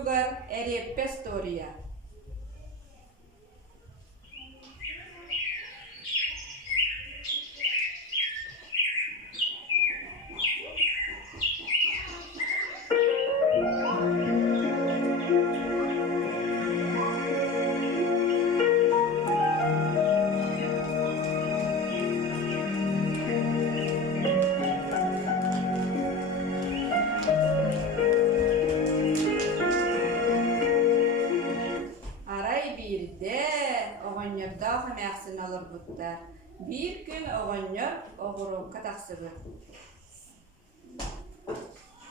otugar Erieppe Storia. Alır butlar. Bir gün oğanyor oğurukka taksıbı.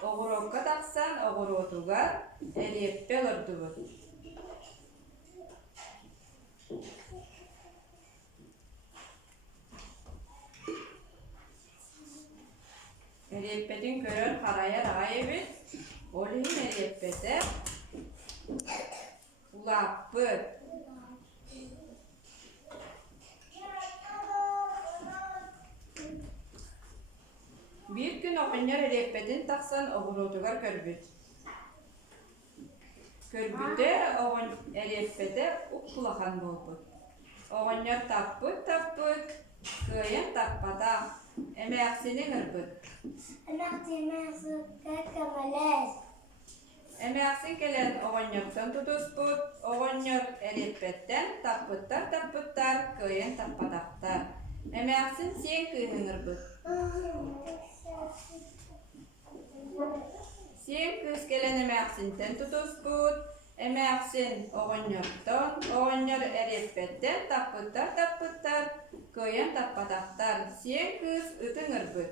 Oğurukka taksan oğurutugar Erieppe olurdu bu. Erieppe'din körön haraya rağayı olihin Erieppe'de ulapı. Bir gün oğanyor Erieppe'din taksan oğurutugar körbüt. Körbütte oğan Erieppe'de ukkulakan bolbu. Oğanyor tappıt, kıyın tappada. Emeğaksinin ırbıt. Emeğaksin kelen oğanyordan tutusput, oğanyor Erieppe'den tappıttar, kıyın tappadaktar. Emeğaksin sen kıyın ırbıt. Sen kız kelen emeğaksinden tutusput, emeğaksin oğanyordan, oğanyor Erieppe'den tappıttar, kıyın tappadaktar. Sen kız ıtın ırbıt.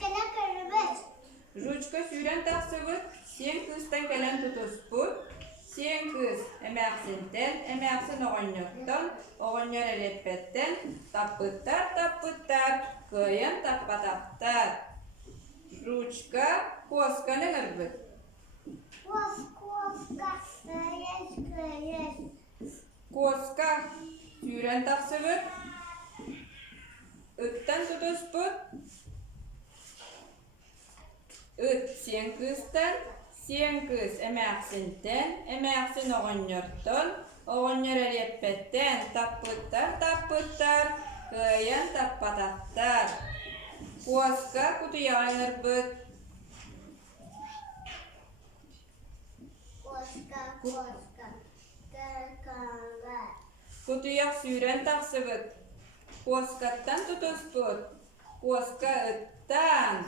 Kela kırmızı. Ruçka süren taksıbıt, sen kızdan gelen tutusput, sen kız emeğaksin oğanyordan, oğanyor Erieppe'den tappıttar, kıyın tappadaktar. Ruçka koskanın ırbıt. Koska süren taksıbıt, ıttan tutusput, sen kızdan, sen kız emeğaksin oğanyordan, oğanyor Erieppe'den tappıttar, kıyın tappadaktar. Koska kutuyağın ırbıt. Kutuyak süren taksıbıt. Koskattan tutusput. Koska ıttan.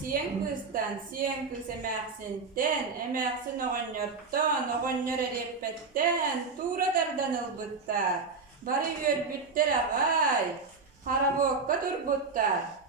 Sen kızdan, sen kız emeğaksin oğanyordan, oğanyor Erieppe'den tuğradardan ılbıttar. Bari yörbüttер ağay. Harabokka turbuttar.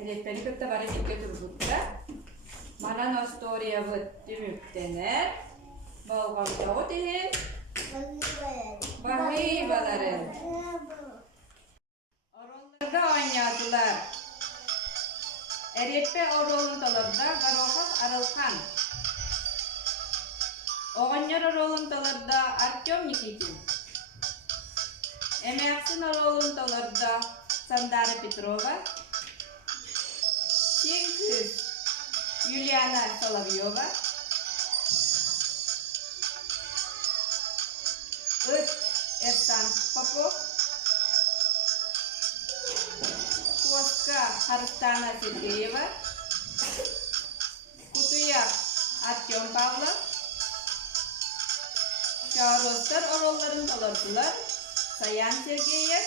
Erieppeli kötte bari mitke turbutta. Mana no storia vıttı müptener. Balgamda o dehin. Bahibaların. Orollarda oynadılar. Erieppe orolundalarda Garohak Aralkan. Oğanyor orolundalarda Artyom Nikitin. Emeğaksin orolundalarda Sandara Petrova. Sen kız Yuliana Solovyova. Ersan Popov. Koska Harstana Sergeyeva. Kutuya Artyom Pavlov. Çağrozlar orollarında olurdular. Sayan Sergeyev.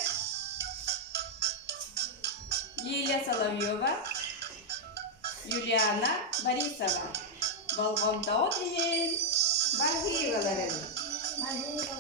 Lilia Solovyova. Yuliana Borisova. Balgamda otehin. ಬಲೀಗಲರಲ್ಲಿ ಮಲ್ಲಿಗೆ